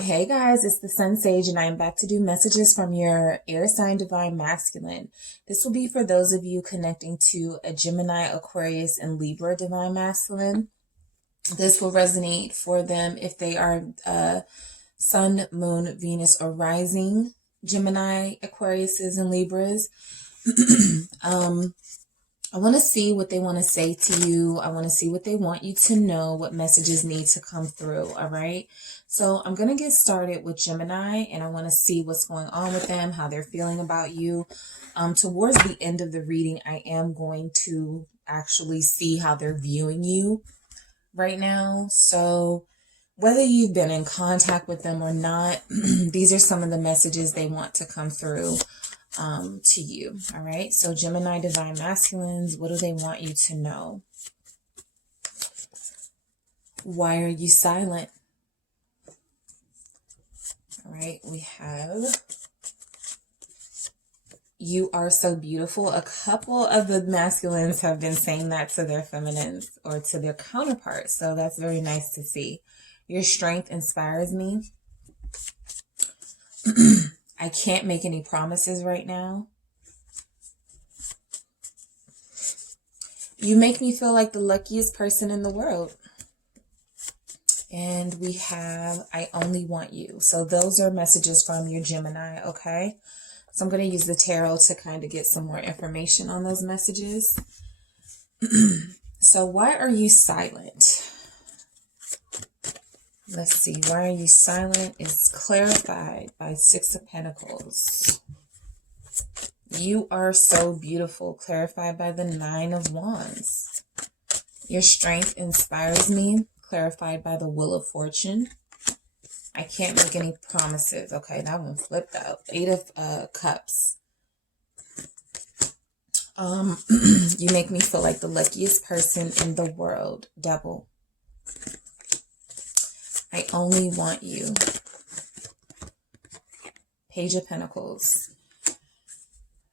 Hey guys, it's the Sun Sage, and I am back to do messages from your air sign divine masculine. This will be for those of you connecting to a Gemini, Aquarius, and Libra divine masculine. This will resonate for them if they are Sun, Moon, Venus, or Rising Gemini, Aquariuses, and Libras. I want to see what they want to say to you. I want to see what they want you to know, what messages need to come through. All right. So I'm going to get started with Gemini, and I want to see what's going on with them, how they're feeling about you. Towards the end of the reading, I am going to actually see how they're viewing you right now. So whether you've been in contact with them or not, these are some of the messages they want to come through to you. All right. So Gemini divine masculines, what do they want you to know? Why are you silent? All right. We have you are so beautiful. A couple of the masculines have been saying that to their feminines or to their counterparts. So that's very nice to see. Your strength inspires me. I can't make any promises right now. You make me feel like the luckiest person in the world. And we have, I only want you. So those are messages from your Gemini, okay? So I'm going to use the tarot to kind of get some more information on those messages. So why are you silent? Let's see. Why are you silent is clarified by Six of Pentacles. You are so beautiful. Clarified by the Nine of Wands. Your strength inspires me. Clarified by the Wheel of Fortune. I can't make any promises. Okay, that one flipped out. Eight of Cups. You make me feel like the luckiest person in the world. Double. I only want you. Page of Pentacles.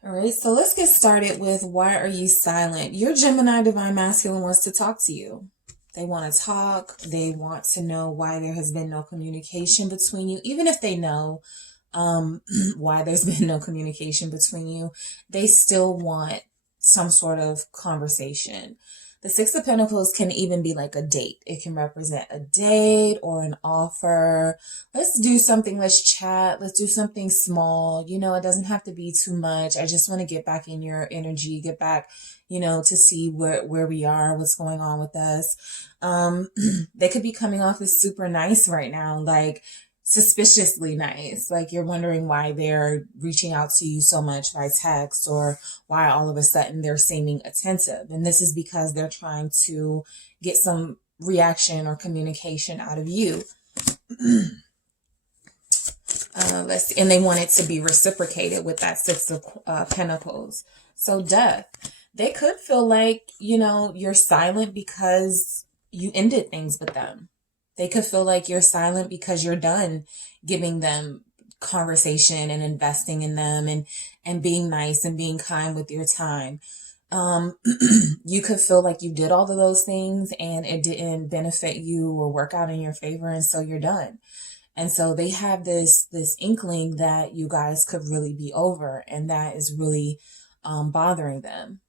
All right, so let's get started with why are you silent? Your Gemini divine masculine wants to talk to you. They want to talk. They want to know why there has been no communication between you. Even if they know why there's been no communication between you, they still want some sort of conversation. The Six of Pentacles can even be like a date. It can represent a date or an offer. Let's do something. Let's chat. Let's do something small. You know, it doesn't have to be too much. I just want to get back in your energy, get back, you know, to see where we are, what's going on with us. They could be coming off as super nice right now, like suspiciously nice. Like you're wondering why they're reaching out to you so much by text or why all of a sudden they're seeming attentive. And this is because they're trying to get some reaction or communication out of you. Let's see. And they want it to be reciprocated with that Six of Pentacles. So Death. They could feel like, you know, you're silent because you ended things with them. They could feel like you're silent because you're done giving them conversation and investing in them and being nice and being kind with your time. You could feel like you did all of those things and it didn't benefit you or work out in your favor, and so you're done. And so they have this inkling that you guys could really be over, and that is really bothering them.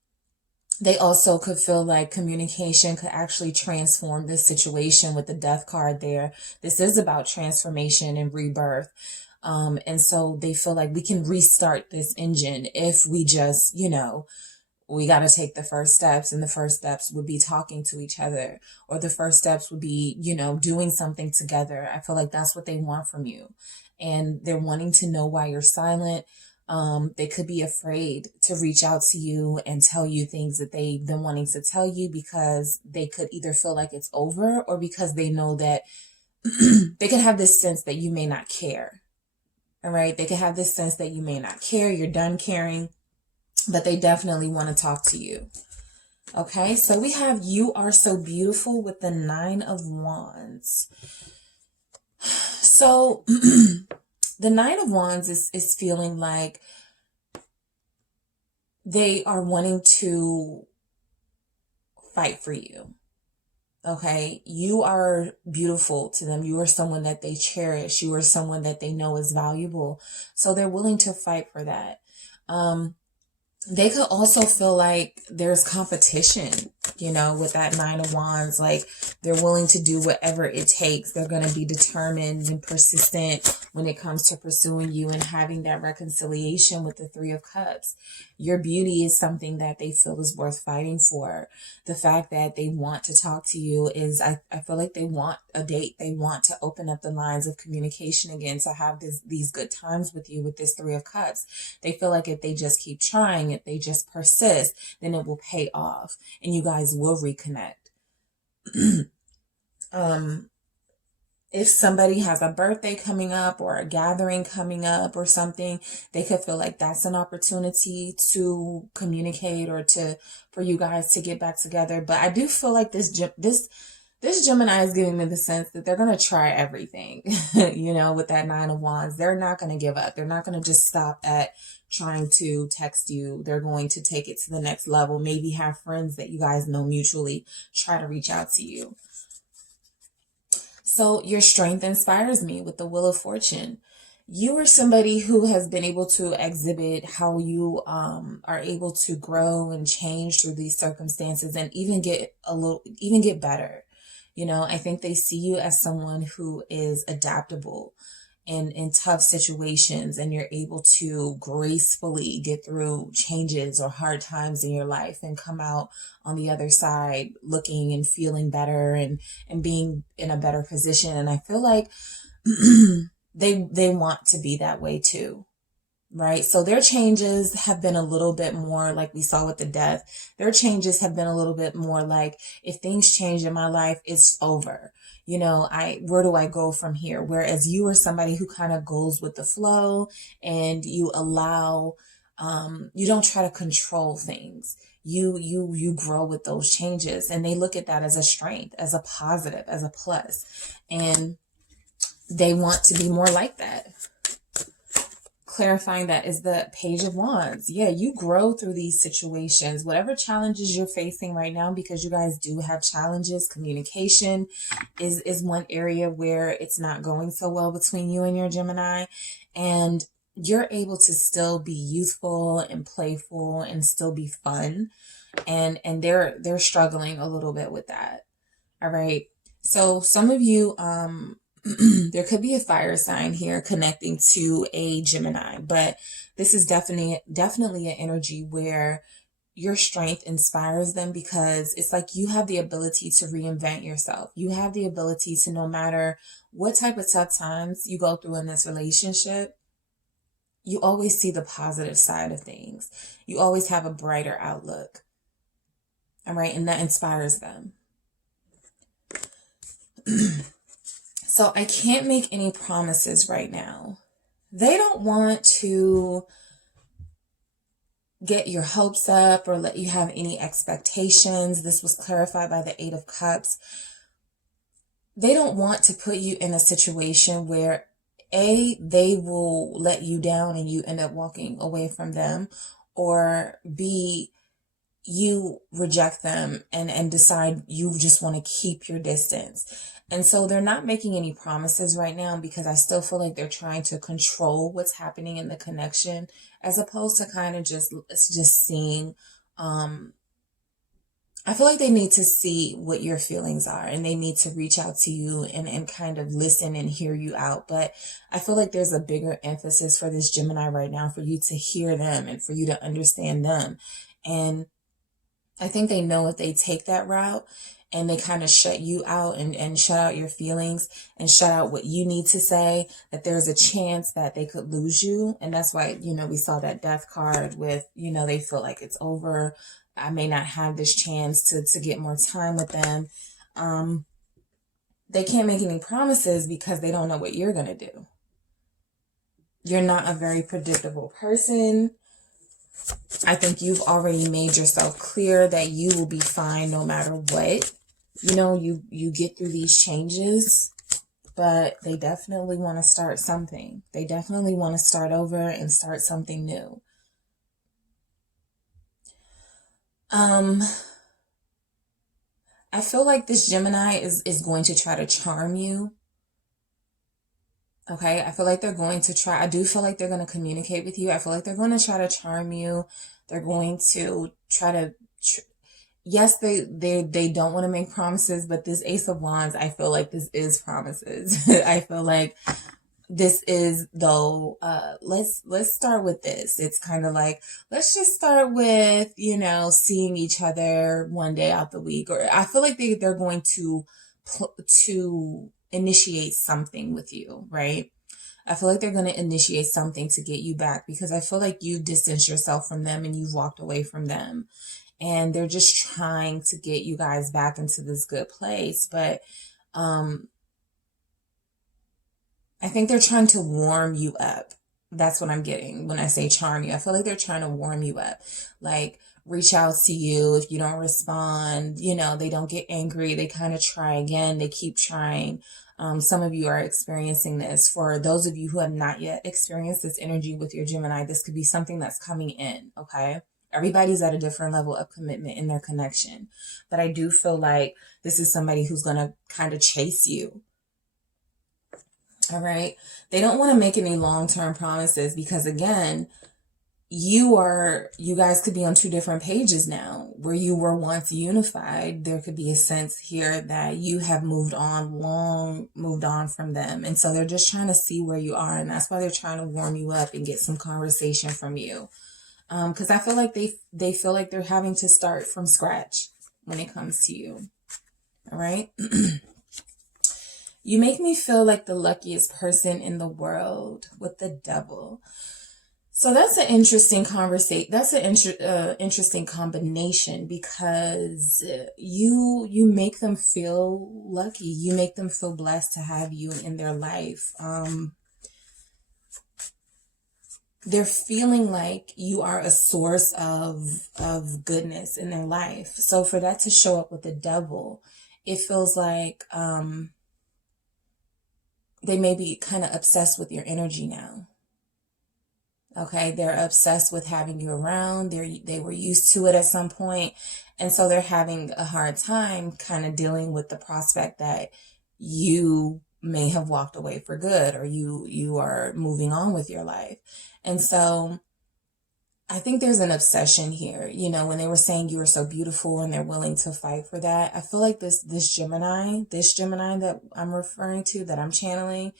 They also could feel like communication could actually transform this situation with the Death card there. This is about transformation and rebirth. And so they feel like we can restart this engine if we just, you know, we got to take the first steps, and the first steps would be talking to each other, or the first steps would be, you know, doing something together. I feel like that's what they want from you. And they're wanting to know why you're silent. They could be afraid to reach out to you and tell you things that they've been wanting to tell you because they could either feel like it's over or because they know that they could have this sense that you may not care. All right. They could have this sense that you may not care. You're done caring, but they definitely want to talk to you. Okay. So we have you are so beautiful with the Nine of Wands. So the Nine of Wands is feeling like they are wanting to fight for you. Okay, you are beautiful to them. You are someone that they cherish. You are someone that they know is valuable. So they're willing to fight for that. They could also feel like there's competition, you know, with that Nine of Wands. Like they're willing to do whatever it takes. They're going to be determined and persistent when it comes to pursuing you and having that reconciliation with the Three of Cups. Your beauty is something that they feel is worth fighting for. The fact that they want to talk to you is, I feel like they want a date. They want to open up the lines of communication again, to have these good times with you with this Three of Cups. They feel like if they just keep trying, if they just persist, then it will pay off and you guys will reconnect. If somebody has a birthday coming up or a gathering coming up or something, they could feel like that's an opportunity to communicate or for you guys to get back together. But I do feel like this Gemini is giving me the sense that they're going to try everything, you know, with that Nine of Wands. They're not going to give up. They're not going to just stop at trying to text you. They're going to take it to the next level. Maybe have friends that you guys know mutually try to reach out to you. So your strength inspires me with the Wheel of Fortune. You are somebody who has been able to exhibit how you are able to grow and change through these circumstances and even get better. You know, I think they see you as someone who is adaptable in tough situations, and you're able to gracefully get through changes or hard times in your life and come out on the other side looking and feeling better and being in a better position. And I feel like they want to be that way too. Right? So their changes have been a little bit more like we saw with the Death. Their changes have been a little bit more like, if things change in my life, it's over. You know, where do I go from here? Whereas you are somebody who kind of goes with the flow and you allow, you don't try to control things. You grow with those changes, and they look at that as a strength, as a positive, as a plus. And they want to be more like that. Clarifying that is the Page of Wands. Yeah, you grow through these situations, whatever challenges you're facing right now, because you guys do have challenges. Communication is one area where it's not going so well between you and your Gemini, and you're able to still be youthful and playful and still be fun, and they're struggling a little bit with that. All right, so some of you there could be a fire sign here connecting to a Gemini, but this is definitely an energy where your strength inspires them, because it's like you have the ability to reinvent yourself. You have the ability to, no matter what type of tough times you go through in this relationship, you always see the positive side of things. You always have a brighter outlook. All right, and that inspires them. So I can't make any promises right now. They don't want to get your hopes up or let you have any expectations. This was clarified by the Eight of Cups. They don't want to put you in a situation where A, they will let you down and you end up walking away from them, or B, you reject them and decide you just want to keep your distance. And so they're not making any promises right now, because I still feel like they're trying to control what's happening in the connection, as opposed to kind of just seeing, I feel like they need to see what your feelings are, and they need to reach out to you and kind of listen and hear you out. But I feel like there's a bigger emphasis for this Gemini right now, for you to hear them and for you to understand them. And I think they know if they take that route and they kind of shut you out and shut out your feelings and shut out what you need to say, that there's a chance that they could lose you. And that's why, you know, we saw that Death card with, you know, they feel like it's over. I may not have this chance to get more time with them. They can't make any promises because they don't know what you're going to do. You're not a very predictable person. I think you've already made yourself clear that you will be fine no matter what. You know, you get through these changes, but they definitely want to start something. They definitely want to start over and start something new. I feel like this Gemini is going to try to charm you. Okay, I feel like they're going to try, I do feel like they're going to communicate with you. I feel like they're going to try to charm you. They're going to try to, yes, they don't want to make promises, but this Ace of Wands, I feel like this is promises. I feel like this is, though, let's start with this. It's kind of like, let's just start with, you know, seeing each other one day out the week. Or I feel like they're going to initiate something with you, right? I feel like they're going to initiate something to get you back, because I feel like you've distanced yourself from them and you've walked away from them. And they're just trying to get you guys back into this good place. But I think they're trying to warm you up. That's what I'm getting when I say charm you. I feel like they're trying to warm you up. Like, reach out to you. If you don't respond, you know, they don't get angry. They kind of try again. They keep trying. Some of you are experiencing this. For those of you who have not yet experienced this energy with your Gemini, this could be something that's coming in, okay? Everybody's at a different level of commitment in their connection. But I do feel like this is somebody who's going to kind of chase you. All right. They don't want to make any long-term promises because, again, you guys could be on two different pages now. Where you were once unified, there could be a sense here that you have moved on from them. And so they're just trying to see where you are. And that's why they're trying to warm you up and get some conversation from you. Because I feel like they feel like they're having to start from scratch when it comes to you. All right. You make me feel like the luckiest person in the world with the Devil. So that's an interesting conversation. That's an interesting combination, because you make them feel lucky. You make them feel blessed to have you in their life. They're feeling like you are a source of goodness in their life. So for that to show up with the Devil, it feels like they may be kind of obsessed with your energy now. Okay, they're obsessed with having you around. They were used to it at some point. And so they're having a hard time kind of dealing with the prospect that you may have walked away for good, or you are moving on with your life. And so I think there's an obsession here. You know, when they were saying you were so beautiful and they're willing to fight for that, I feel like this Gemini that I'm referring to, that I'm channeling,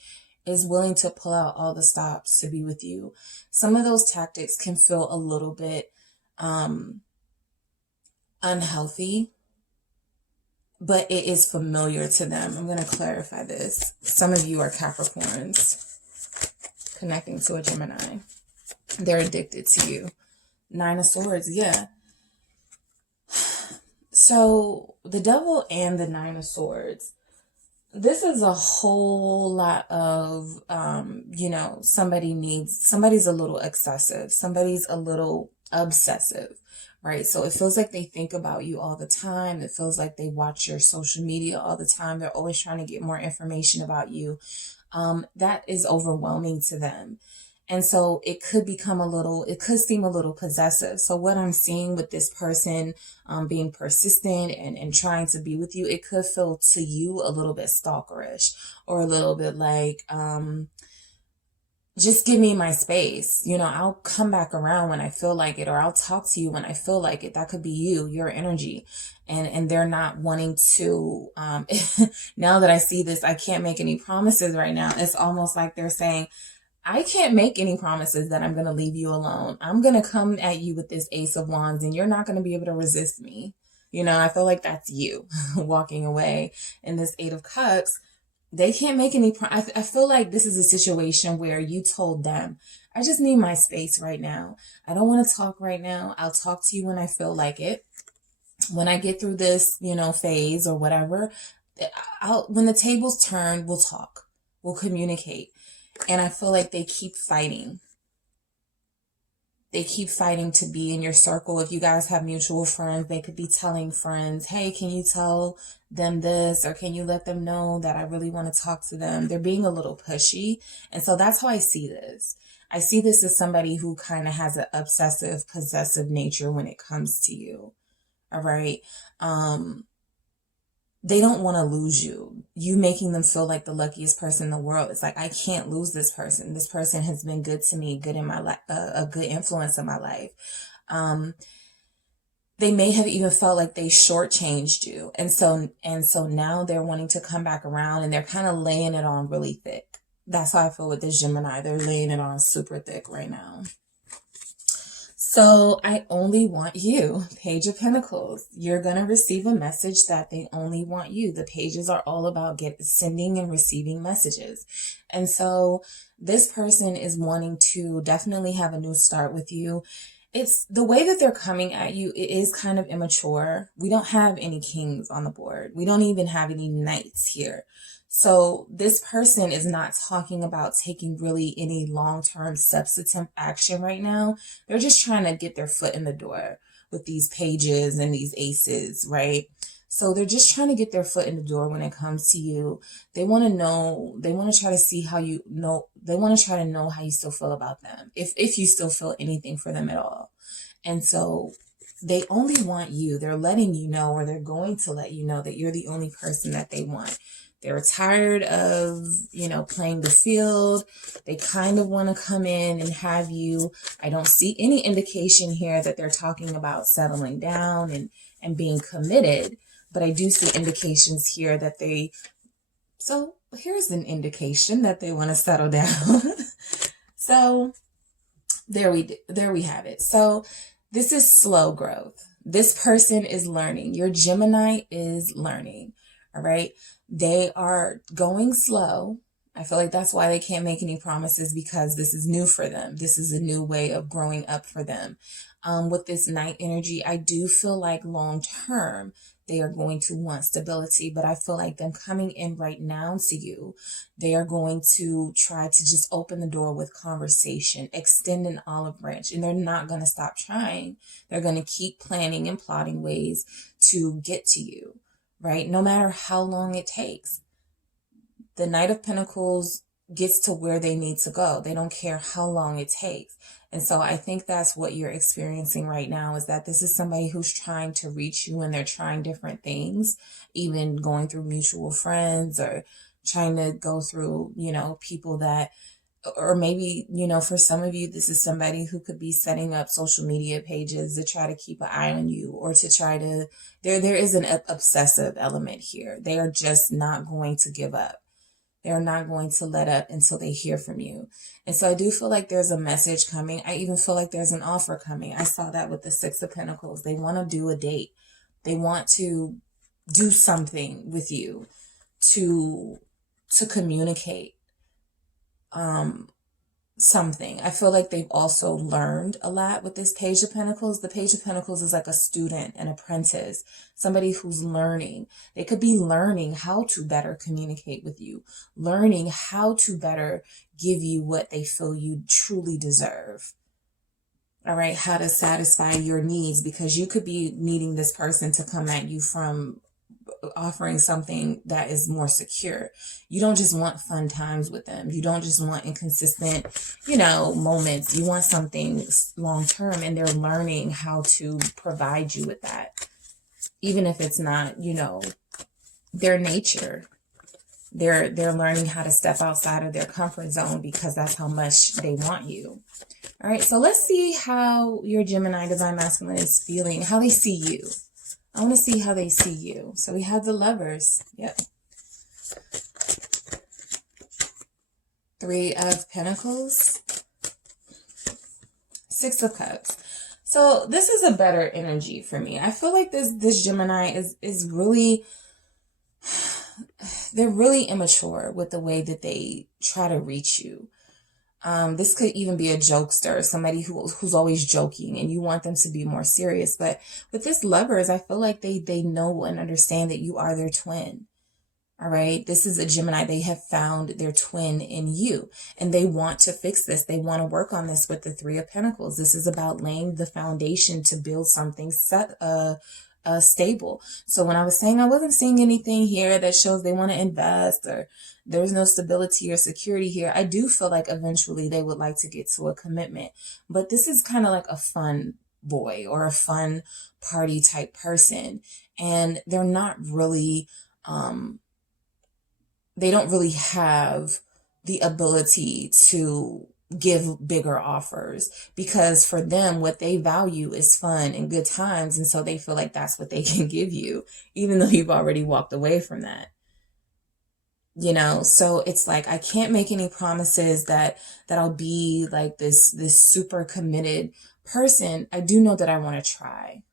is willing to pull out all the stops to be with you. Some of those tactics can feel a little bit unhealthy, but it is familiar to them. I'm going to clarify this. Some of you are Capricorns connecting to a Gemini. They're addicted to you. 9 of Swords, yeah. So the Devil and the 9 of Swords, this is a whole lot of, you know, somebody's a little excessive. Somebody's a little obsessive, right? So it feels like they think about you all the time. It feels like they watch your social media all the time. They're always trying to get more information about you. That is overwhelming to them. And so it could seem a little possessive. So what I'm seeing with this person being persistent and trying to be with you, it could feel to you a little bit stalkerish, or a little bit like, just give me my space. You know, I'll come back around when I feel like it, or I'll talk to you when I feel like it. That could be your energy. And they're not wanting to, now that I see this, I can't make any promises right now. It's almost like they're saying, I can't make any promises that I'm going to leave you alone. I'm going to come at you with this Ace of Wands and you're not going to be able to resist me. You know, I feel like that's you walking away. And this 8 of Cups, they can't make any I feel like this is a situation where you told them, I just need my space right now. I don't want to talk right now. I'll talk to you when I feel like it. When I get through this, you know, phase or whatever, when the tables turn, we'll talk. We'll communicate. And I feel like they keep fighting. They keep fighting to be in your circle. If you guys have mutual friends, they could be telling friends, hey, can you tell them this? Or can you let them know that I really want to talk to them? They're being a little pushy. And so that's how I see this. I see this as somebody who kind of has an obsessive, possessive nature when it comes to you. All right. they don't want to lose you. You making them feel like the luckiest person in the world. It's like, I can't lose this person. This person has been good to me, good in my life, a good influence in my life. They may have even felt like they shortchanged you. And so now they're wanting to come back around, and they're kind of laying it on really thick. That's how I feel with this Gemini. They're laying it on super thick right now. So I only want you, Page of Pentacles. You're going to receive a message that they only want you. The pages are all about sending and receiving messages. And so this person is wanting to definitely have a new start with you. It's the way that they're coming at you. It is kind of immature. We don't have any kings on the board. We don't even have any knights here. So this person is not talking about taking really any long-term substantive action right now. They're just trying to get their foot in the door with these pages and these aces, right? So they're just trying to get their foot in the door when it comes to you. They want to know, they want to try to see how you know, they want to try to know how you still feel about them, if you still feel anything for them at all. And so they only want you. They're letting you know, or they're going to let you know, that you're the only person that they want. They're tired of, playing the field. They kind of want to come in and have you. I don't see any indication here that they're talking about settling down and being committed. But I do see indications here that so here's an indication that they want to settle down. So there we have it. So this is slow growth. This person is learning. Your Gemini is learning. All right. They are going slow. I feel like that's why they can't make any promises, because this is new for them. This is a new way of growing up for them. With this Knight energy, I do feel like long term, they are going to want stability, but I feel like them coming in right now to you, they are going to try to just open the door with conversation, extend an olive branch, and they're not going to stop trying. They're going to keep planning and plotting ways to get to you, right? No matter how long it takes. The Knight of Pentacles gets to where they need to go. They don't care how long it takes. And so I think that's what you're experiencing right now, is that this is somebody who's trying to reach you, and they're trying different things, even going through mutual friends, or trying to go through, people that, or maybe, for some of you, this is somebody who could be setting up social media pages to try to keep an eye on you, or to try to, there is an obsessive element here. They are just not going to give up. They're not going to let up until they hear from you. And so I do feel like there's a message coming. I even feel like there's an offer coming. I saw that with the Six of Pentacles. They want to do a date. They want to do something with you to communicate something. I feel like they've also learned a lot with this Page of Pentacles. The Page of Pentacles is like a student, an apprentice, somebody who's learning. They could be learning how to better communicate with you, learning how to better give you what they feel you truly deserve. All right, how to satisfy your needs, because you could be needing this person to come at you from offering something that is more secure. You don't just want fun times with them. You don't just want inconsistent, moments. You want something long term, and they're learning how to provide you with that. Even if it's not, their nature. They're learning how to step outside of their comfort zone, because that's how much they want you. All right, so let's see how your Gemini Divine Masculine is feeling, how they see you. I want to see how they see you. So we have the Lovers. Yep. Three of Pentacles. Six of Cups. So this is a better energy for me. I feel like this Gemini is really, they're really immature with the way that they try to reach you. This could even be a jokester, somebody who's always joking, and you want them to be more serious. But with this Lovers, I feel like they know and understand that you are their twin. All right. This is a Gemini. They have found their twin in you, and they want to fix this. They want to work on this with the Three of Pentacles. This is about laying the foundation to build something stable. So when I was saying, I wasn't seeing anything here that shows they want to invest, or there's no stability or security here. I do feel like eventually they would like to get to a commitment, but this is kind of like a fun boy or a fun party type person. And they're not really they don't really have the ability to give bigger offers, because for them, what they value is fun and good times. And so they feel like that's what they can give you, even though you've already walked away from that. You know, so it's like, I can't make any promises that I'll be like this super committed person. I do know that I want to try.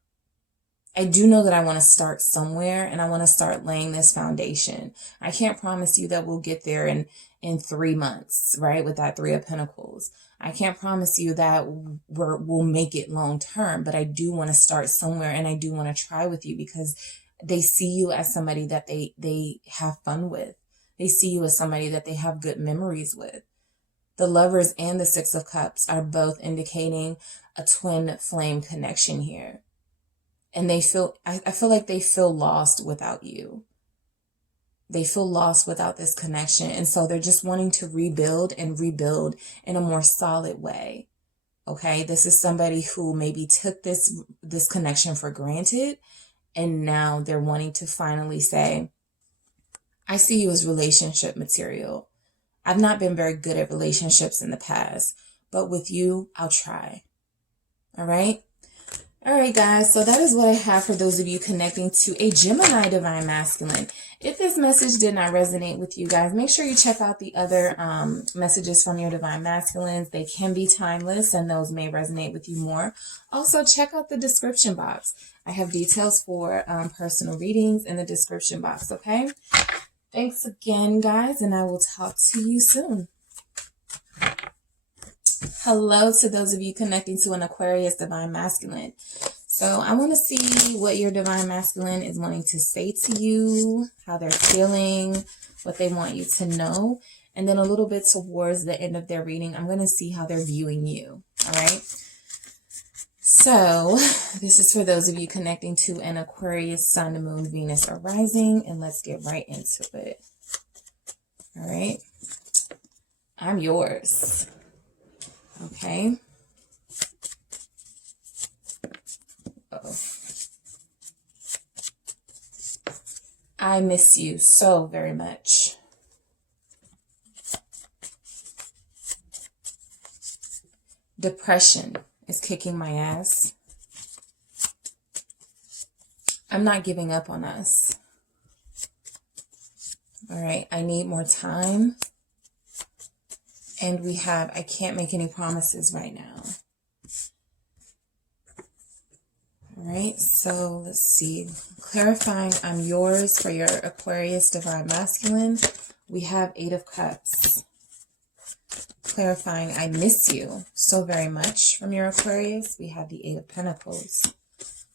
I do know that I want to start somewhere, and I want to start laying this foundation. I can't promise you that we'll get there in 3 months, right? With that 3 of Pentacles. I can't promise you that we'll make it long term, but I do want to start somewhere, and I do want to try with you, because they see you as somebody that they have fun with. They see you as somebody that they have good memories with. The Lovers and the 6 of Cups are both indicating a twin flame connection here. And I feel like they feel lost without you. They feel lost without this connection. And so they're just wanting to rebuild and rebuild in a more solid way. Okay, this is somebody who maybe took this connection for granted, and now they're wanting to finally say, I see you as relationship material. I've not been very good at relationships in the past, but with you, I'll try. All right. All right, guys. So that is what I have for those of you connecting to a Gemini Divine Masculine. If this message did not resonate with you guys, make sure you check out the other messages from your Divine Masculines. They can be timeless, and those may resonate with you more. Also, check out the description box. I have details for personal readings in the description box, okay? Thanks again, guys, and I will talk to you soon. Hello to those of you connecting to an Aquarius Divine Masculine. So I want to see what your Divine Masculine is wanting to say to you, how they're feeling, what they want you to know. And then a little bit towards the end of their reading, I'm going to see how they're viewing you. All right. So this is for those of you connecting to an Aquarius Sun, Moon, Venus, or Rising. And let's get right into it. All right. I'm yours. Okay. Uh-oh. I miss you so very much. Depression is kicking my ass. I'm not giving up on us. All right. I need more time. And we have, I can't make any promises right now. All right, so let's see. Clarifying, I'm yours for your Aquarius Divine Masculine. We have 8 of Cups. Clarifying, I miss you so very much from your Aquarius. We have the 8 of Pentacles.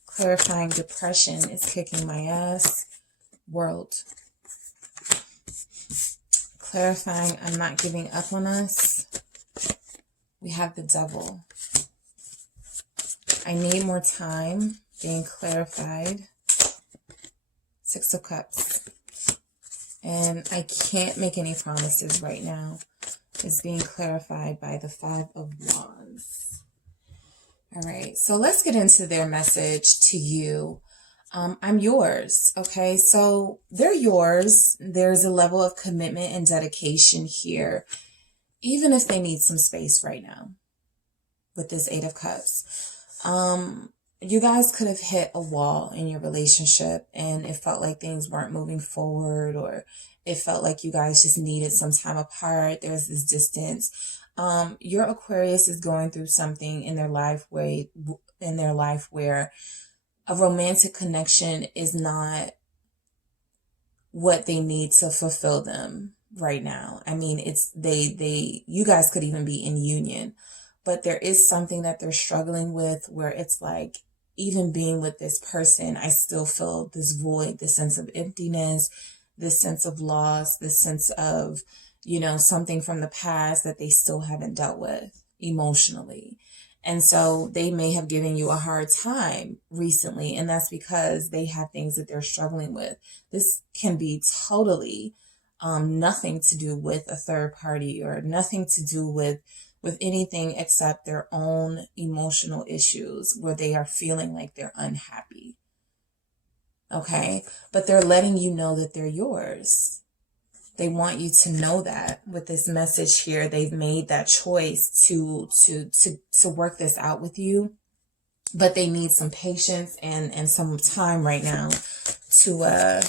Clarifying, depression is kicking my ass. World. Clarifying, I'm not giving up on us. We have the Devil. I need more time, being clarified. 6 of Cups. And I can't make any promises right now. It's being clarified by the 5 of Wands. All right, so let's get into their message to you. I'm yours. Okay, so they're yours. There's a level of commitment and dedication here, even if they need some space right now with this 8 of Cups. You guys could have hit a wall in your relationship, and it felt like things weren't moving forward, or it felt like you guys just needed some time apart. There's this distance. Your Aquarius is going through something in their life where a romantic connection is not what they need to fulfill them right now. I mean, it's you guys could even be in union, but there is something that they're struggling with where it's like, even being with this person, I still feel this void, this sense of emptiness, this sense of loss, this sense of, something from the past that they still haven't dealt with emotionally. And so they may have given you a hard time recently, and that's because they have things that they're struggling with. This can be totally nothing to do with a third party, or nothing to do with anything except their own emotional issues where they are feeling like they're unhappy. Okay. But they're letting you know that they're yours. They want you to know that with this message here. They've made that choice to work this out with you, but they need some patience and some time right now to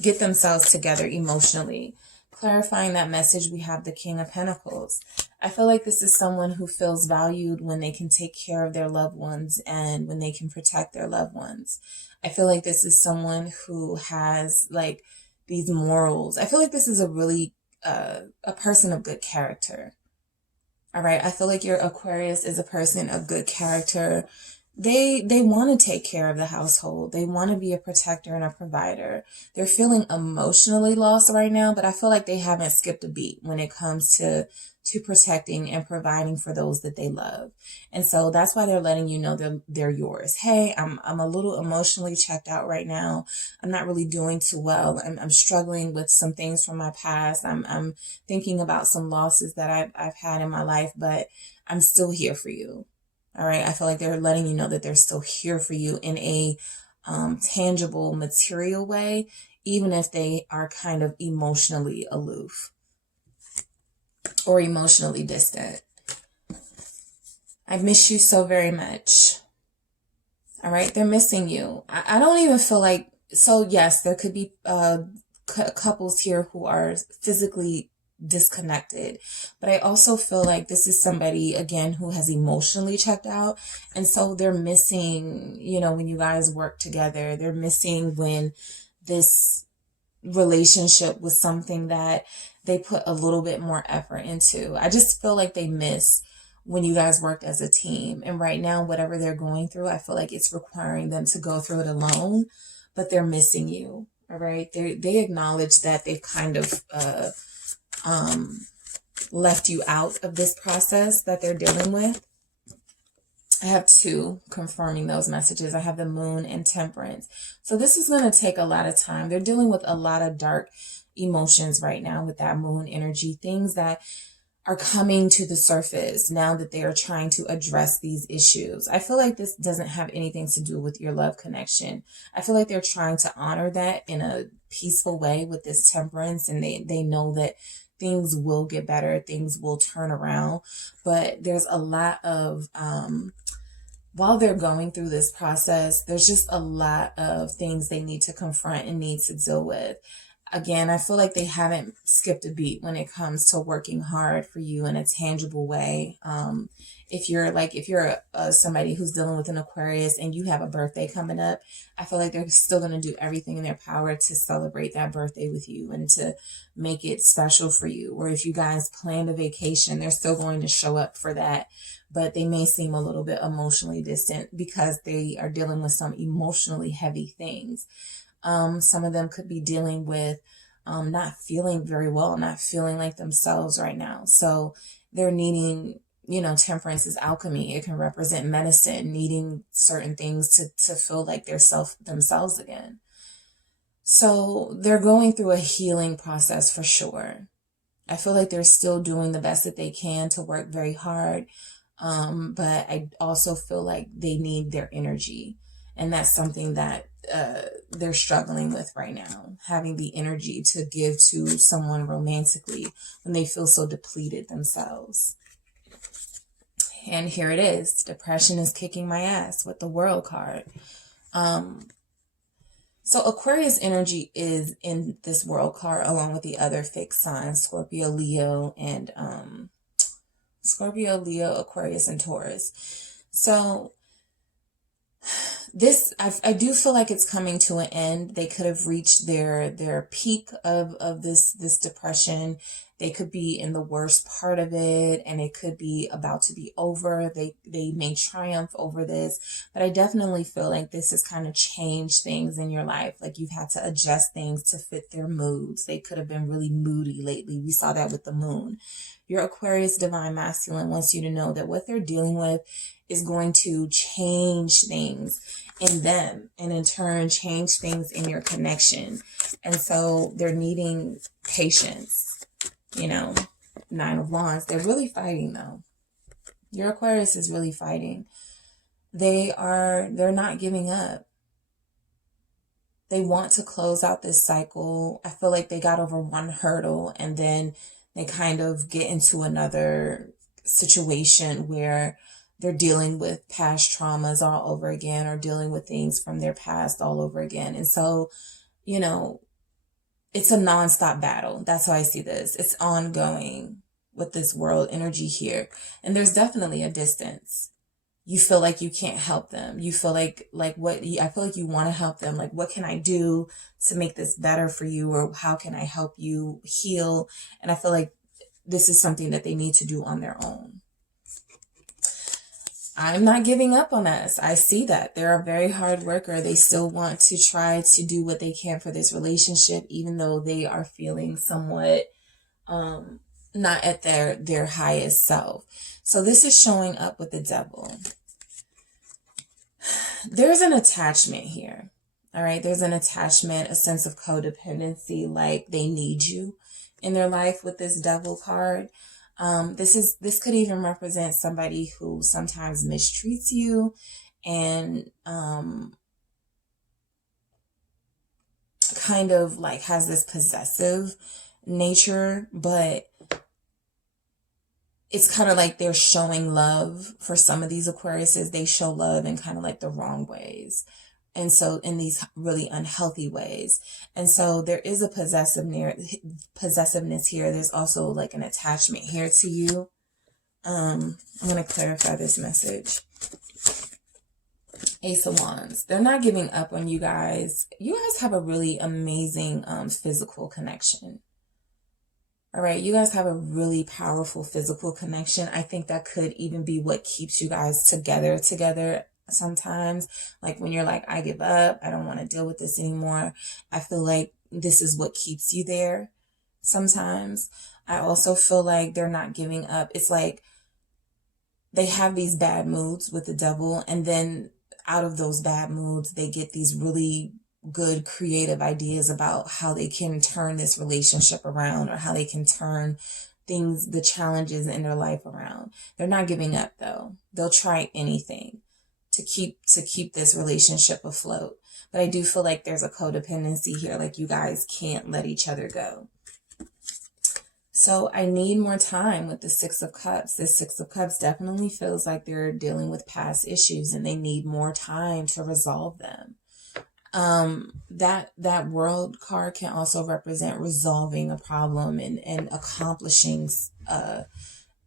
get themselves together emotionally. Clarifying that message, we have the King of Pentacles. I feel like this is someone who feels valued when they can take care of their loved ones and when they can protect their loved ones. I feel like this is someone who has like these morals. I feel like this is a really a person of good character. All right. I feel like your Aquarius is a person of good character. They want to take care of the household. They want to be a protector and a provider. They're feeling emotionally lost right now, but I feel like they haven't skipped a beat when it comes to protecting and providing for those that they love. And so that's why they're letting you know they're yours. Hey, I'm a little emotionally checked out right now. I'm not really doing too well. I'm struggling with some things from my past. I'm thinking about some losses that I've had in my life, but I'm still here for you. All right. I feel like they're letting you know that they're still here for you in a tangible, material way, even if they are kind of emotionally aloof or emotionally distant. I miss you so very much. All right. They're missing you. I don't even feel like, so yes, there could be couples here who are physically disconnected, but I also feel like this is somebody again who has emotionally checked out, and so they're missing, you know, when you guys work together. They're missing when this relationship was something that they put a little bit more effort into. I just feel like they miss when you guys worked as a team, and right now whatever they're going through, I feel like it's requiring them to go through it alone, but they're missing you. All right. They acknowledge that they've kind of left you out of this process that they're dealing with. I have two confirming those messages. I have the Moon and Temperance. So this is going to take a lot of time. They're dealing with a lot of dark emotions right now with that Moon energy, things that are coming to the surface now that they are trying to address these issues. I feel like this doesn't have anything to do with your love connection. I feel like they're trying to honor that in a peaceful way with this Temperance, and they know that things will get better, things will turn around, but there's a lot of, while they're going through this process, there's just a lot of things they need to confront and need to deal with. Again, I feel like they haven't skipped a beat when it comes to working hard for you in a tangible way. If you're somebody who's dealing with an Aquarius and you have a birthday coming up, I feel like they're still going to do everything in their power to celebrate that birthday with you and to make it special for you. Or if you guys planned a vacation, they're still going to show up for that. But they may seem a little bit emotionally distant because they are dealing with some emotionally heavy things. Some of them could be dealing with not feeling very well, not feeling like themselves right now. So they're needing, you know, Temperance is alchemy. It can represent medicine, needing certain things to feel like they're themselves again. So they're going through a healing process for sure. I feel like they're still doing the best that they can to work very hard. But I also feel like they need their energy. And that's something that they're struggling with right now, having the energy to give to someone romantically when they feel so depleted themselves. And here it is. Depression is kicking my ass with the World card. So Aquarius energy is in this World card along with the other fixed signs, Scorpio, Leo, and Scorpio, Leo, Aquarius, and Taurus. So this, I do feel like it's coming to an end. They could have reached their peak of this depression. They could be in the worst part of it, and it could be about to be over. They may triumph over this, but I definitely feel like this has kind of changed things in your life. Like you've had to adjust things to fit their moods. They could have been really moody lately. We saw that with the Moon. Your Aquarius Divine Masculine wants you to know that what they're dealing with is going to change things in them, and in turn change things in your connection. And so they're needing patience. You know, 9 of Wands. They're really fighting though. Your Aquarius is really fighting. They're not giving up. They want to close out this cycle. I feel like they got over one hurdle and then they kind of get into another situation where they're dealing with past traumas all over again, or dealing with things from their past all over again. And so, you know, it's a nonstop battle. That's how I see this. It's ongoing with this world energy here. And there's definitely a distance. You feel like you can't help them. You feel like I feel like you want to help them. Like, what can I do to make this better for you? Or how can I help you heal? And I feel like this is something that they need to do on their own. I'm not giving up on us. I see that. They're a very hard worker. They still want to try to do what they can for this relationship, even though they are feeling somewhat not at their highest self. So this is showing up with the Devil. There's an attachment here. All right. There's an attachment, a sense of codependency, like they need you in their life with this Devil card. This could even represent somebody who sometimes mistreats you and kind of like has this possessive nature, but it's kind of like they're showing love. For some of these Aquariuses, they show love in kind of like the wrong ways. And so in these really unhealthy ways. And so there is a possessiveness here. There's also like an attachment here to you. I'm going to clarify this message. Ace of Wands. They're not giving up on you guys. You guys have a really amazing physical connection. All right, you guys have a really powerful physical connection. I think that could even be what keeps you guys together sometimes. Like when you're like, I give up, I don't want to deal with this anymore. I feel like this is what keeps you there sometimes. I also feel like they're not giving up. It's like they have these bad moods with the Devil, and then out of those bad moods, they get these really good creative ideas about how they can turn this relationship around, or how they can turn the challenges in their life around. They're not giving up though. They'll try anything to keep this relationship afloat. But I do feel like there's a codependency here, like you guys can't let each other go. So I need more time with the Six of Cups. This Six of Cups definitely feels like they're dealing with past issues and they need more time to resolve them. That World card can also represent resolving a problem and accomplishing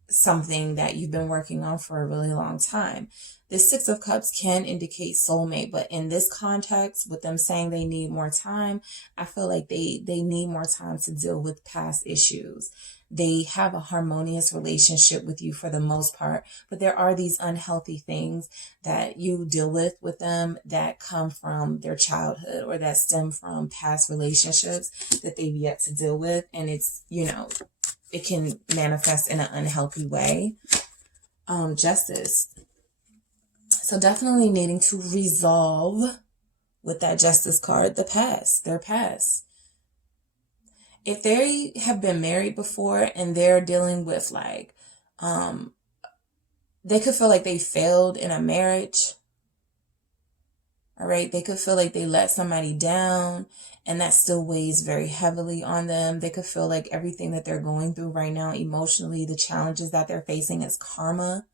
something that you've been working on for a really long time. This Six of Cups can indicate soulmate, but in this context, with them saying they need more time, I feel like they need more time to deal with past issues. They have a harmonious relationship with you for the most part, but there are these unhealthy things that you deal with them that come from their childhood or that stem from past relationships that they've yet to deal with. And it's, it can manifest in an unhealthy way. Justice. So definitely needing to resolve with that Justice card, their past. If they have been married before and they're dealing with they could feel like they failed in a marriage. All right. They could feel like they let somebody down and that still weighs very heavily on them. They could feel like everything that they're going through right now emotionally, the challenges that they're facing is karma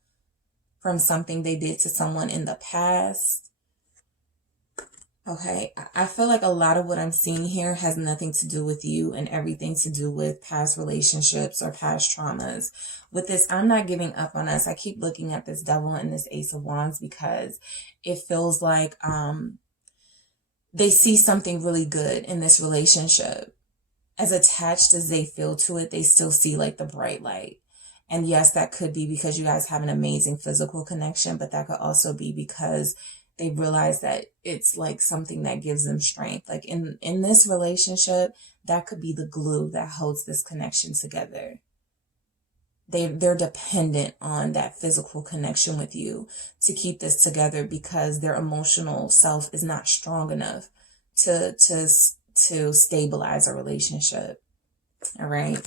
from something they did to someone in the past. Okay, I feel like a lot of what I'm seeing here has nothing to do with you and everything to do with past relationships or past traumas. With this, I'm not giving up on us. I keep looking at this Devil and this Ace of Wands because it feels like they see something really good in this relationship. As attached as they feel to it, they still see like the bright light. And yes, that could be because you guys have an amazing physical connection, but that could also be because they realize that it's like something that gives them strength. Like in this relationship, that could be the glue that holds this connection together. They're dependent on that physical connection with you to keep this together because their emotional self is not strong enough to stabilize a relationship. All right.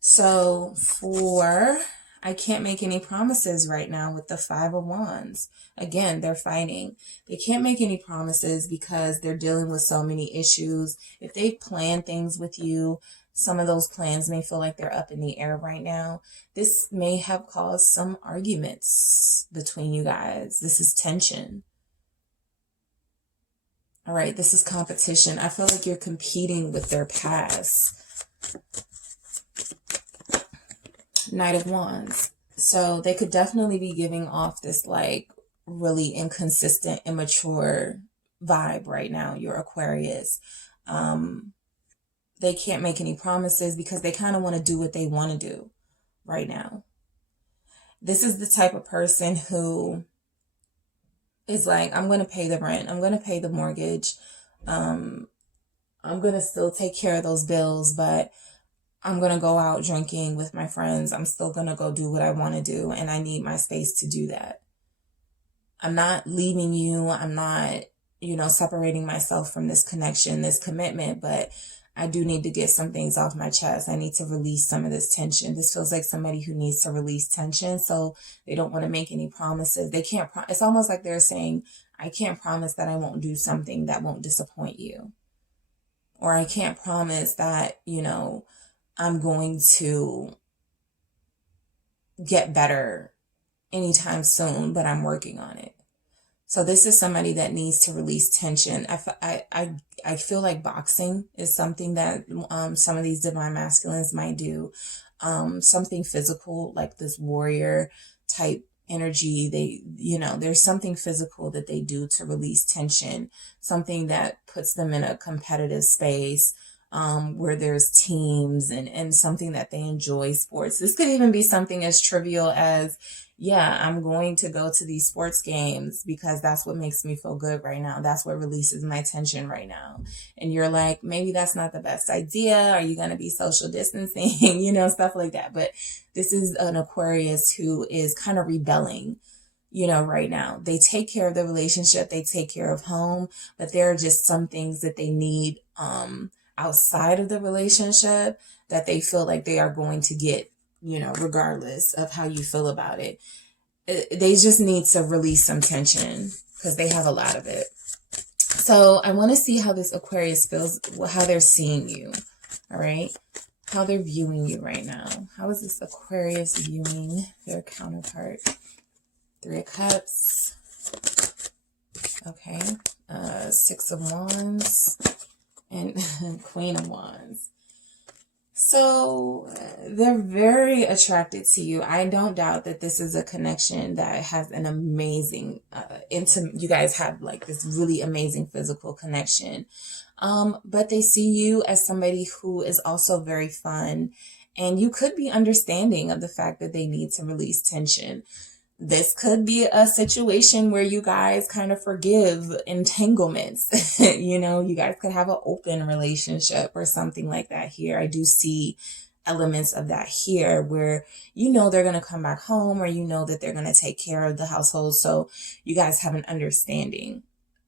So for I can't make any promises right now with the Five of Wands. Again, they're fighting. They can't make any promises because they're dealing with so many issues. If they plan things with you, some of those plans may feel like they're up in the air right now. This may have caused some arguments between you guys. This is tension. All right, this is competition. I feel like you're competing with their past. Knight of Wands. So they could definitely be giving off this like really inconsistent, immature vibe right now, your Aquarius. They can't make any promises because they kind of want to do what they want to do right now. This is the type of person who is like, I'm going to pay the rent. I'm going to pay the mortgage. I'm going to still take care of those bills, but I'm going to go out drinking with my friends. I'm still going to go do what I want to do, and I need my space to do that. I'm not leaving you. I'm not, separating myself from this connection, this commitment, but I do need to get some things off my chest. I need to release some of this tension. This feels like somebody who needs to release tension, so they don't want to make any promises. They can't, it's almost like they're saying, I can't promise that I won't do something that won't disappoint you. Or I can't promise that, I'm going to get better anytime soon, but I'm working on it. So this is somebody that needs to release tension. I feel like boxing is something that some of these divine masculines might do. Something physical, like this warrior type energy. There's something physical that they do to release tension, something that puts them in a competitive space. Where there's teams and something that they enjoy sports. This could even be something as trivial as, I'm going to go to these sports games because that's what makes me feel good right now. That's what releases my tension right now. And you're like, maybe that's not the best idea. Are you going to be social distancing? Stuff like that. But this is an Aquarius who is kind of rebelling, right now. They take care of the relationship. They take care of home, but there are just some things that they need, outside of the relationship that they feel like they are going to get, regardless of how you feel about it. They just need to release some tension because they have a lot of it. So I want to see how this Aquarius feels, how they're seeing you. All right. How they're viewing you right now. How is this Aquarius viewing their counterpart? Three of Cups. Okay. Six of Wands. And Queen of Wands. So they're very attracted to you. I don't doubt that this is a connection that has an amazing, you guys have like this really amazing physical connection. But they see you as somebody who is also very fun, and you could be understanding of the fact that they need to release tension. This could be a situation where you guys kind of forgive entanglements. You guys could have an open relationship or something like that here. I do see elements of that here where they're going to come back home, or that they're going to take care of the household. So you guys have an understanding.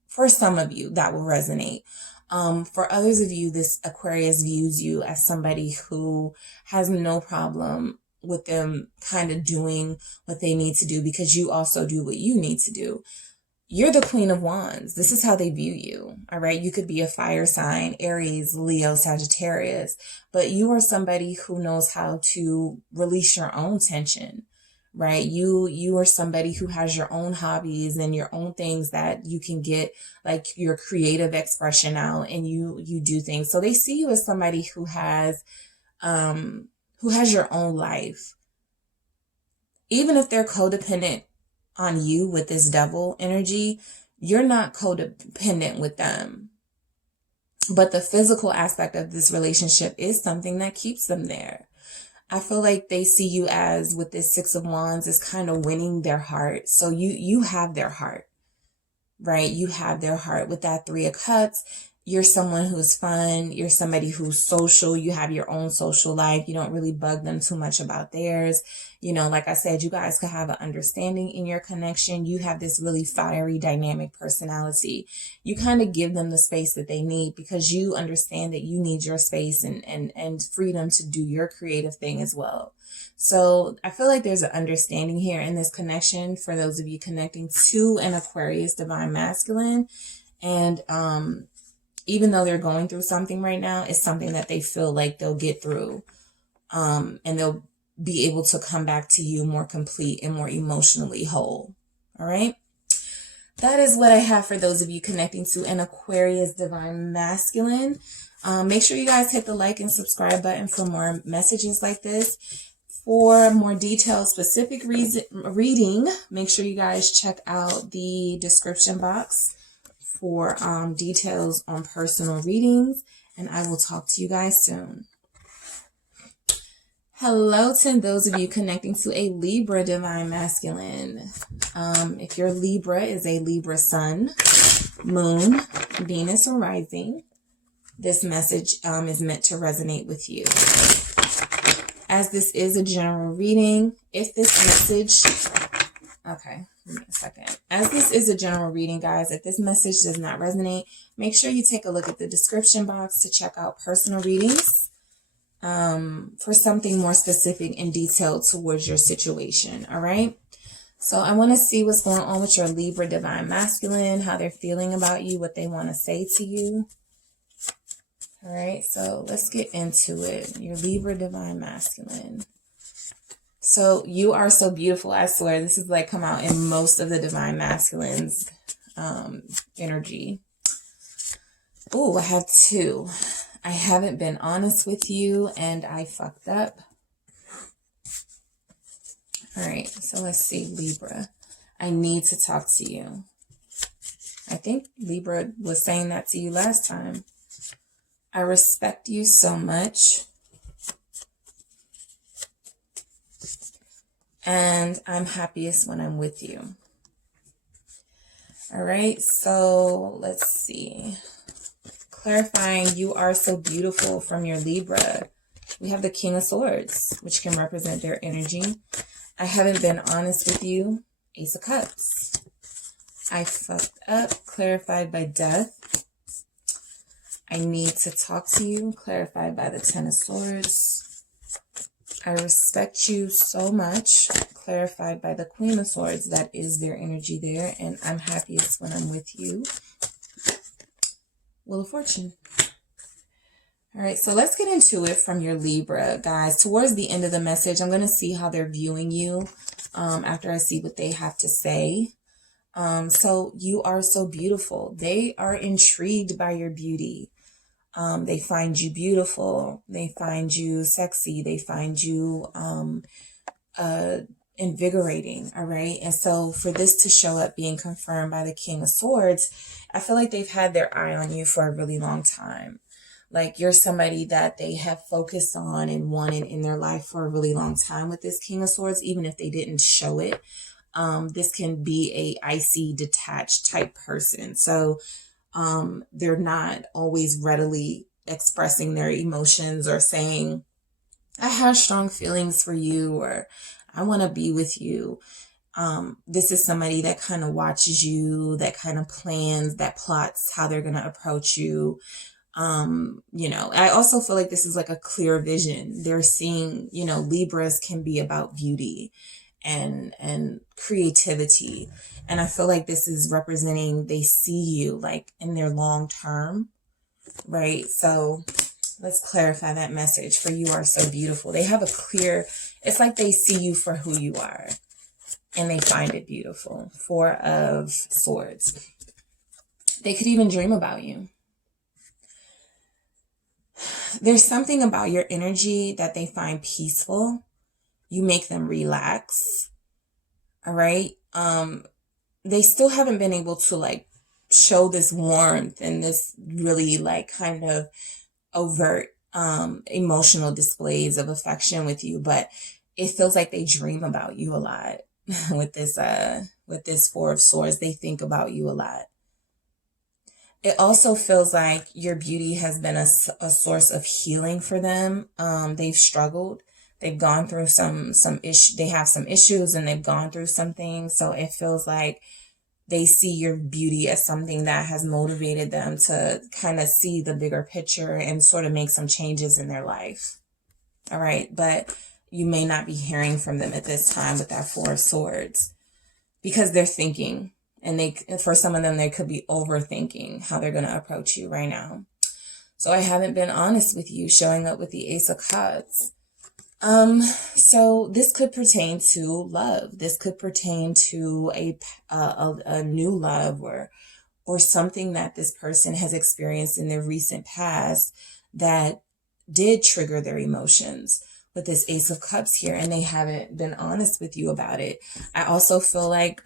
For some of you, that will resonate. For others of you, this Aquarius views you as somebody who has no problem with them kind of doing what they need to do because you also do what you need to do. You're the Queen of Wands. This is how they view you. All right. You could be a fire sign, Aries, Leo, Sagittarius, but you are somebody who knows how to release your own tension, right? You are somebody who has your own hobbies and your own things that you can get like your creative expression out, and you do things. So they see you as somebody who has your own life. Even if they're codependent on you with this devil energy, you're not codependent with them. But the physical aspect of this relationship is something that keeps them there. I feel like they see you as, with this Six of Wands, is kind of winning their heart. So you have their heart, right? You have their heart. With that Three of Cups, you're someone who's fun. You're somebody who's social. You have your own social life. You don't really bug them too much about theirs. You know, like I said, you guys could have an understanding in your connection. You have this really fiery, dynamic personality. You kind of give them the space that they need because you understand that you need your space and freedom to do your creative thing as well. So I feel like there's an understanding here in this connection for those of you connecting to an Aquarius divine masculine. And, even though they're going through something right now, it's something that they feel like they'll get through. And they'll be able to come back to you more complete and more emotionally whole. All right. That is what I have for those of you connecting to an Aquarius divine masculine. Make sure you guys hit the like and subscribe button for more messages like this. For more detailed, specific reading, make sure you guys check out the description box for details on personal readings, and I will talk to you guys soon. Hello to those of you connecting to a Libra divine masculine. If your Libra is a Libra sun, moon, Venus, or rising, this message is meant to resonate with you. As this is a general reading, if this message... Okay, give me a second. As this is a general reading, guys, if this message does not resonate, make sure you take a look at the description box to check out personal readings for something more specific and detailed towards your situation, all right? So I want to see what's going on with your Libra divine masculine, how they're feeling about you, what they want to say to you. All right, so let's get into it. Your Libra divine masculine. So you are so beautiful. I swear this is like come out in most of the divine masculines energy. Oh, I have two. I haven't been honest with you and I fucked up. All right, so let's see, Libra. I need to talk to you. I think Libra was saying that to you last time. I respect you so much. And I'm happiest when I'm with you. All right, so let's see. Clarifying, you are so beautiful from your Libra. We have the King of Swords, which can represent their energy. I haven't been honest with you. Ace of Cups. I fucked up. Clarified by Death. I need to talk to you. Clarified by the Ten of Swords. I respect you so much. Clarified by the Queen of Swords. That is their energy there. And I'm happiest when I'm with you. Wheel of Fortune. All right, so let's get into it from your Libra, guys. Towards the end of the message, I'm going to see how they're viewing you after I see what they have to say. So you are so beautiful. They are intrigued by your beauty. They find you beautiful. They find you sexy. They find you invigorating. All right. And so for this to show up being confirmed by the King of Swords, I feel like they've had their eye on you for a really long time. Like you're somebody that they have focused on and wanted in their life for a really long time with this King of Swords, even if they didn't show it. This can be a icy, detached type person. So they're not always readily expressing their emotions or saying, I have strong feelings for you, or I want to be with you. This is somebody that kind of watches you, that kind of plans, that plots how they're going to approach you. You know, I also feel like this is like a clear vision. They're seeing, you know, Libras can be about beauty and creativity. And I feel like this is representing, they see you like in their long term, right? So let's clarify that message for you are so beautiful. They have a clear, it's like they see you for who you are and they find it beautiful. Four of Swords. They could even dream about you. There's something about your energy that they find peaceful. You make them relax. All right. They still haven't been able to like show this warmth and this really like kind of overt emotional displays of affection with you, but it feels like they dream about you a lot with this Four of Swords. They think about you a lot. It also feels like your beauty has been a source of healing for them. They've struggled. They've gone through some issue. They have some issues and they've gone through some things. So it feels like they see your beauty as something that has motivated them to kind of see the bigger picture and sort of make some changes in their life. All right. But you may not be hearing from them at this time with that Four of Swords because they're thinking. And for some of them, they could be overthinking how they're going to approach you right now. So I haven't been honest with you, showing up with the Ace of Cups. So this could pertain to love. This could pertain to a new love or something that this person has experienced in their recent past that did trigger their emotions with this Ace of Cups here, and they haven't been honest with you about it. I also feel like,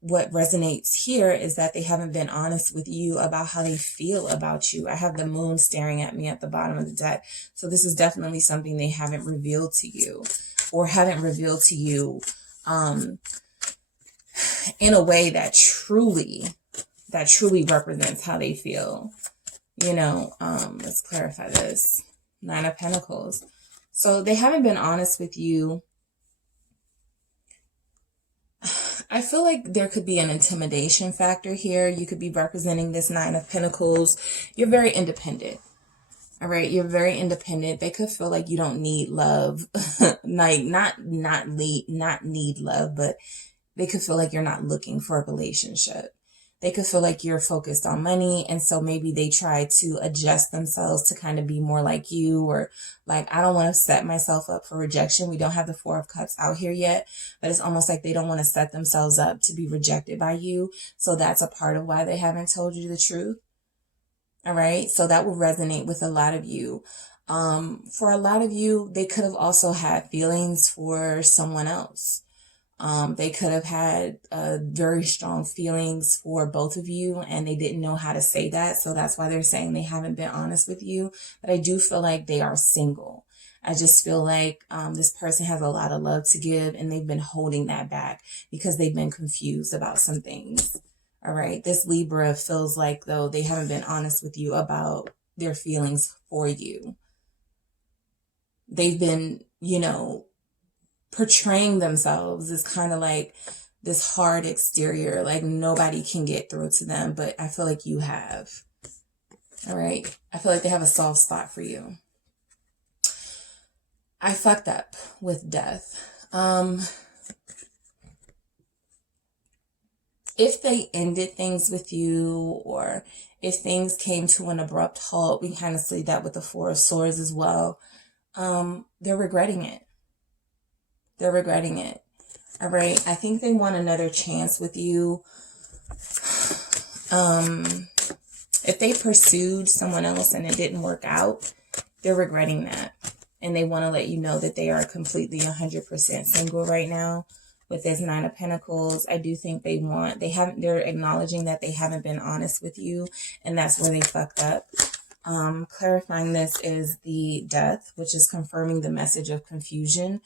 what resonates here is that they haven't been honest with you about how they feel about you. I have the Moon staring at me at the bottom of the deck. So this is definitely something they haven't revealed to you, or haven't revealed to you in a way that truly represents how they feel. You know, let's clarify this. Nine of Pentacles. So they haven't been honest with you. I feel like there could be an intimidation factor here. You could be representing this Nine of Pentacles. You're very independent. All right. You're very independent. They could feel like you don't need love. Like not need love, but they could feel like you're not looking for a relationship. They could feel like you're focused on money. And so maybe they try to adjust themselves to kind of be more like you, or like, I don't want to set myself up for rejection. We don't have the Four of Cups out here yet, but it's almost like they don't want to set themselves up to be rejected by you. So that's a part of why they haven't told you the truth. All right. So that will resonate with a lot of you. For a lot of you, they could have also had feelings for someone else. They could have had very strong feelings for both of you, and they didn't know how to say that. So that's why they're saying they haven't been honest with you. But I do feel like they are single. I just feel like this person has a lot of love to give, and they've been holding that back because they've been confused about some things. All right. This Libra feels like, though, they haven't been honest with you about their feelings for you. They've been, you know, portraying themselves as kind of like this hard exterior, like nobody can get through to them, but I feel like you have. All right. I feel like they have a soft spot for you. I fucked up with death. If they ended things with you, or if things came to an abrupt halt, we kind of see that with the Four of Swords as well. They're regretting it. They're regretting it. All right. I think they want another chance with you. If they pursued someone else and it didn't work out, they're regretting that. And they want to let you know that they are completely 100% single right now with this Nine of Pentacles. I do think they're acknowledging that they haven't been honest with you, and that's where they fucked up. Clarifying this is the Death, which is confirming the message of confusion.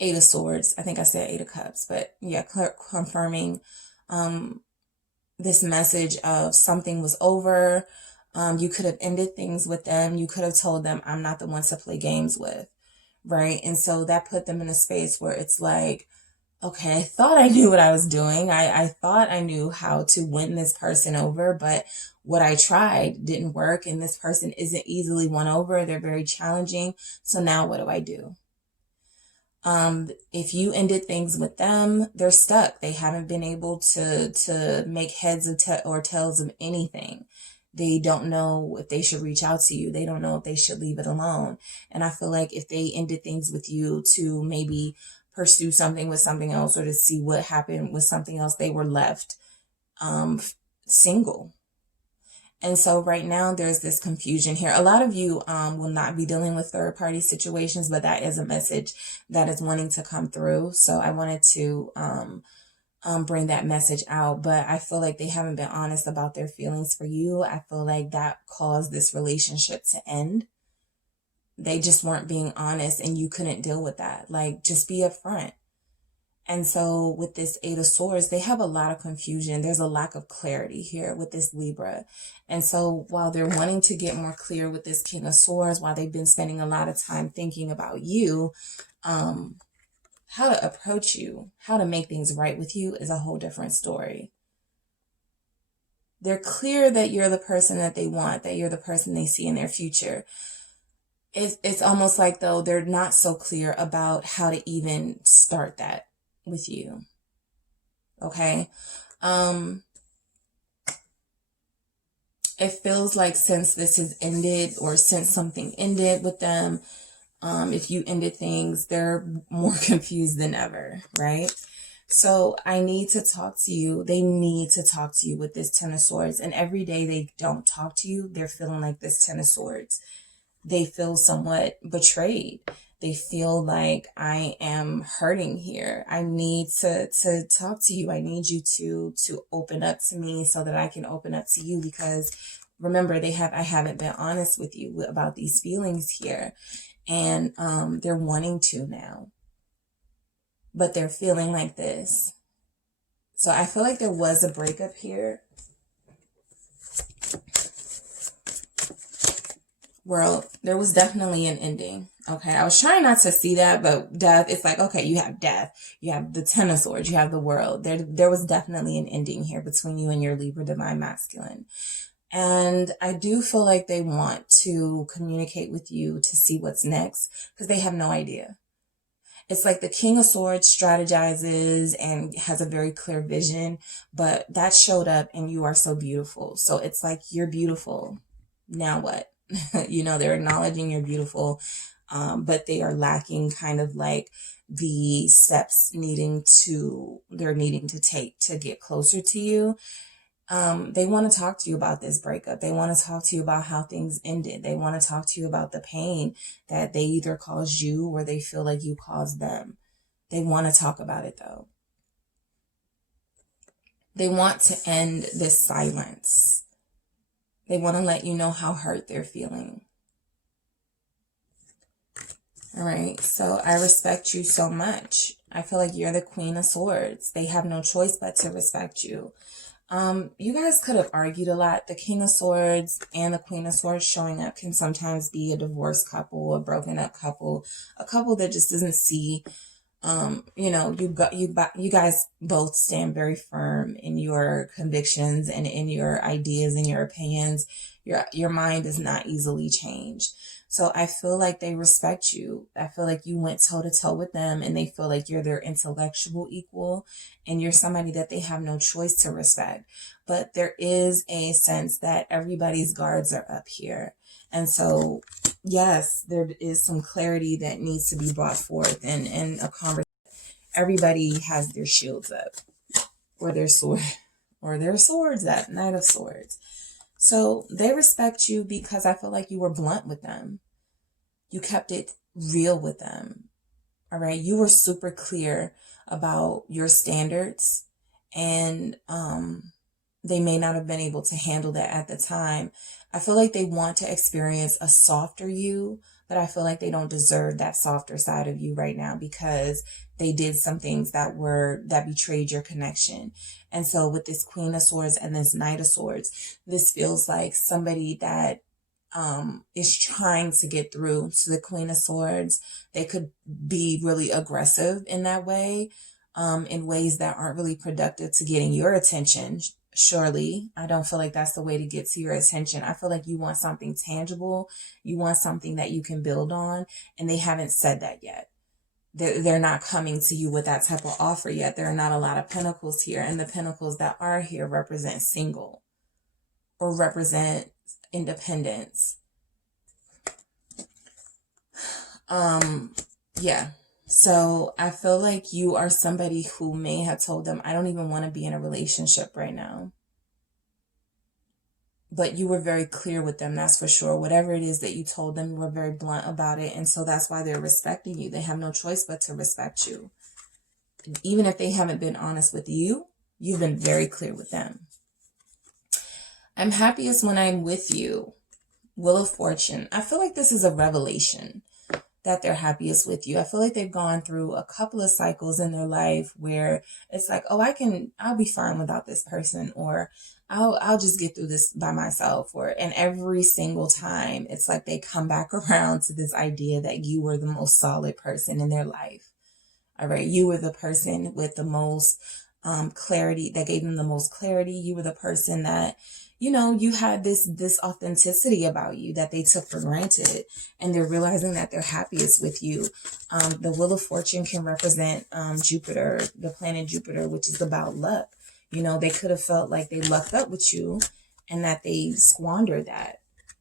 Eight of Swords. I think I said Eight of Cups, but yeah, confirming this message of something was over. You could have ended things with them. You could have told them, I'm not the one to play games with, right? And so that put them in a space where it's like, okay, I thought I knew what I was doing. I thought I knew how to win this person over, but what I tried didn't work, and this person isn't easily won over. They're very challenging. So now what do I do? If you ended things with them, they're stuck. They haven't been able to make heads or tails of anything. They don't know if they should reach out to you. They don't know if they should leave it alone. And I feel like if they ended things with you to maybe pursue something with something else, or to see what happened with something else, they were left single. And so right now there's this confusion here. A lot of you will not be dealing with third-party situations, but that is a message that is wanting to come through. So I wanted to bring that message out. But I feel like they haven't been honest about their feelings for you. I feel like that caused this relationship to end. They just weren't being honest, and you couldn't deal with that. Like, just be upfront. And so with this Eight of Swords, they have a lot of confusion. There's a lack of clarity here with this Libra. And so while they're wanting to get more clear with this King of Swords, while they've been spending a lot of time thinking about you, how to approach you, how to make things right with you is a whole different story. They're clear that you're the person that they want, that you're the person they see in their future. It's almost like, though, they're not so clear about how to even start that with you. Okay? It feels like since this has ended, or since something ended with them, if you ended things, they're more confused than ever, right? So I need to talk to you. They need to talk to you with this Ten of Swords. And every day they don't talk to you, they're feeling like this Ten of Swords. They feel somewhat betrayed. They feel like, I am hurting here. I need to talk to you. I need you to open up to me so that I can open up to you, because remember, I haven't been honest with you about these feelings here. And they're wanting to now, but they're feeling like this. So I feel like there was a breakup here. Well, there was definitely an ending. Okay, I was trying not to see that, but death, it's like, okay, you have death, you have the Ten of Swords, you have the World. There was definitely an ending here between you and your Libra Divine Masculine. And I do feel like they want to communicate with you to see what's next, because they have no idea. It's like the King of Swords strategizes and has a very clear vision, but that showed up and you are so beautiful. So it's like, you're beautiful. Now what? You know, they're acknowledging you're beautiful, but they are lacking kind of like the steps they're needing to take to get closer to you. They want to talk to you about this breakup. They want to talk to you about how things ended. They want to talk to you about the pain that they either caused you or they feel like you caused them. They want to talk about it, though. They want to end this silence. They want to let you know how hurt they're feeling. All right, so I respect you so much. I feel like you're the Queen of Swords. They have no choice but to respect you. You guys could have argued a lot. The King of Swords and the Queen of Swords showing up can sometimes be a divorced couple, a broken up couple, a couple that just doesn't see, you know, you guys both stand very firm in your convictions and in your ideas and your opinions. Your mind is not easily changed. So I feel like they respect you. I feel like you went toe to toe with them and they feel like you're their intellectual equal and you're somebody that they have no choice to respect. But there is a sense that everybody's guards are up here. And so, yes, there is some clarity that needs to be brought forth and a conversation. Everybody has their shields up or their swords up, Knight of Swords. So they respect you because I feel like you were blunt with them. You kept it real with them. All right. You were super clear about your standards and they may not have been able to handle that at the time. I feel like they want to experience a softer you, but I feel like they don't deserve that softer side of you right now because they did some things that betrayed your connection. And so with this Queen of Swords and this Knight of Swords, this feels like somebody that is trying to get through to the Queen of Swords. They could be really aggressive in that way, in ways that aren't really productive to getting your attention. Surely, I don't feel like that's the way to get to your attention. I feel like you want something tangible. You want something that you can build on, and they haven't said that yet. They're not coming to you with that type of offer yet. There are not a lot of Pentacles here, and the Pentacles that are here represent single or represent independence. Yeah. So I feel like you are somebody who may have told them, I don't even want to be in a relationship right now. But you were very clear with them, that's for sure. Whatever it is that you told them, you were very blunt about it. And so that's why they're respecting you. They have no choice but to respect you. Even if they haven't been honest with you, you've been very clear with them. I'm happiest when I'm with you. Wheel of Fortune. I feel like this is a revelation. that they're happiest with you. I feel like they've gone through a couple of cycles in their life where it's like, oh, I'll be fine without this person, or I'll just get through this by myself. And every single time it's like they come back around to this idea that you were the most solid person in their life. All right. You were the person with the most clarity, that gave them the most clarity. You were the person that, you had this authenticity about you that they took for granted, and they're realizing that they're happiest with you. The Wheel of Fortune can represent Jupiter, the planet Jupiter, which is about luck. They could have felt like they lucked up with you and that they squandered that.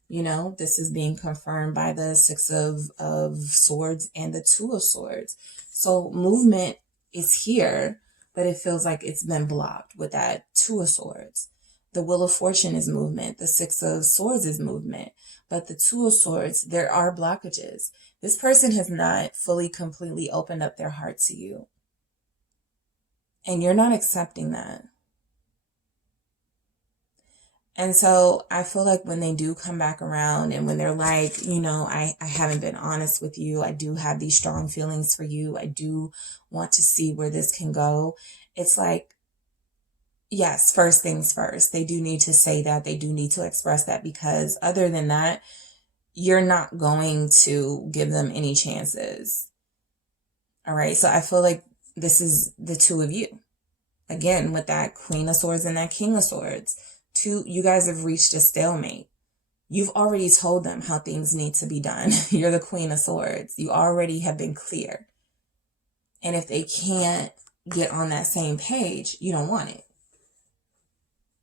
This is being confirmed by the Six of Swords and the Two of Swords. So movement is here, but it feels like it's been blocked with that Two of Swords. The Wheel of Fortune is movement. The Six of Swords is movement. But the Two of Swords, there are blockages. This person has not fully, completely opened up their heart to you. And you're not accepting that. And so I feel like when they do come back around, and when they're like, I haven't been honest with you. I do have these strong feelings for you. I do want to see where this can go. It's like, yes, first things first. They do need to say that. They do need to express that, because other than that, you're not going to give them any chances. All right. So I feel like this is the two of you. Again, with that Queen of Swords and that King of Swords. You guys have reached a stalemate. You've already told them how things need to be done. You're the Queen of Swords. You already have been clear. And if they can't get on that same page, you don't want it.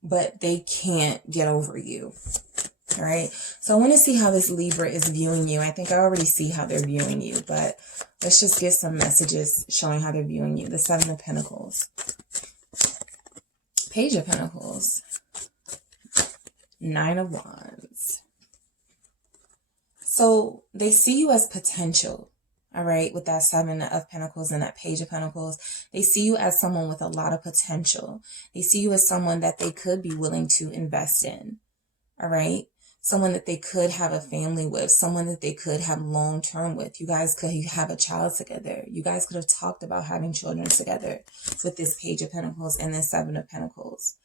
But they can't get over you. All right. So I want to see how this Libra is viewing you. I think I already see how they're viewing you, but let's just get some messages showing how they're viewing you. The Seven of Pentacles. Page of Pentacles. Nine of Wands. So they see you as potential, all right, with that Seven of Pentacles and that Page of Pentacles. They see you as someone with a lot of potential. They see you as someone that they could be willing to invest in, all right? Someone that they could have a family with, someone that they could have long-term with. You guys could have a child together. You guys could have talked about having children together with this Page of Pentacles and this Seven of Pentacles.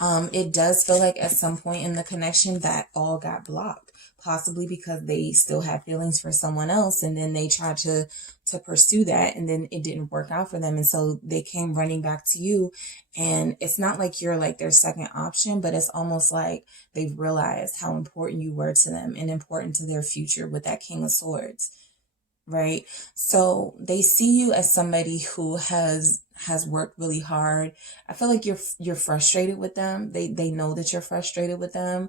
It does feel like at some point in the connection that all got blocked, possibly because they still had feelings for someone else, and then they tried to pursue that, and then it didn't work out for them, and so they came running back to you. And it's not like you're like their second option, but it's almost like they've realized how important you were to them and important to their future with that King of Swords. Right? So they see you as somebody who has worked really hard. I feel like you're frustrated with them. They know that you're frustrated with them.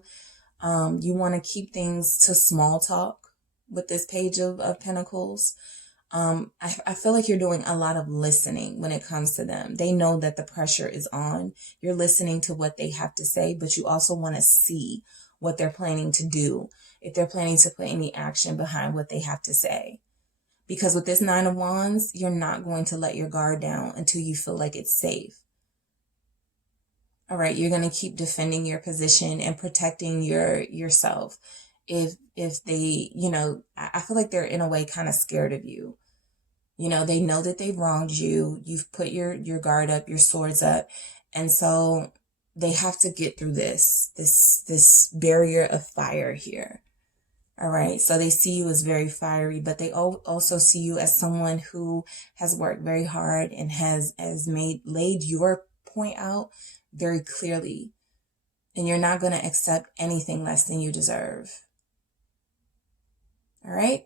You want to keep things to small talk with this Page of Pentacles. I feel like you're doing a lot of listening when it comes to them. They know that the pressure is on. You're listening to what they have to say, but you also want to see what they're planning to do, if they're planning to put any action behind what they have to say. Because with this Nine of Wands, you're not going to let your guard down until you feel like it's safe. All right, you're going to keep defending your position and protecting yourself. If they, I feel like they're in a way kind of scared of you. They know that they've wronged you. You've put your guard up, your swords up. And so they have to get through this barrier of fire here. All right. So they see you as very fiery, but they also see you as someone who has worked very hard and has laid your point out very clearly. And you're not going to accept anything less than you deserve. All right.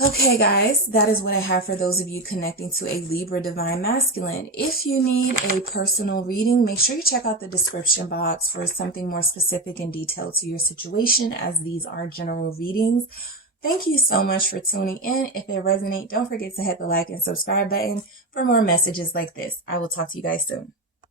Okay, guys, that is what I have for those of you connecting to a Libra Divine Masculine. If you need a personal reading, make sure you check out the description box for something more specific and detailed to your situation, as these are general readings. Thank you so much for tuning in. If it resonates, don't forget to hit the like and subscribe button for more messages like this. I will talk to you guys soon.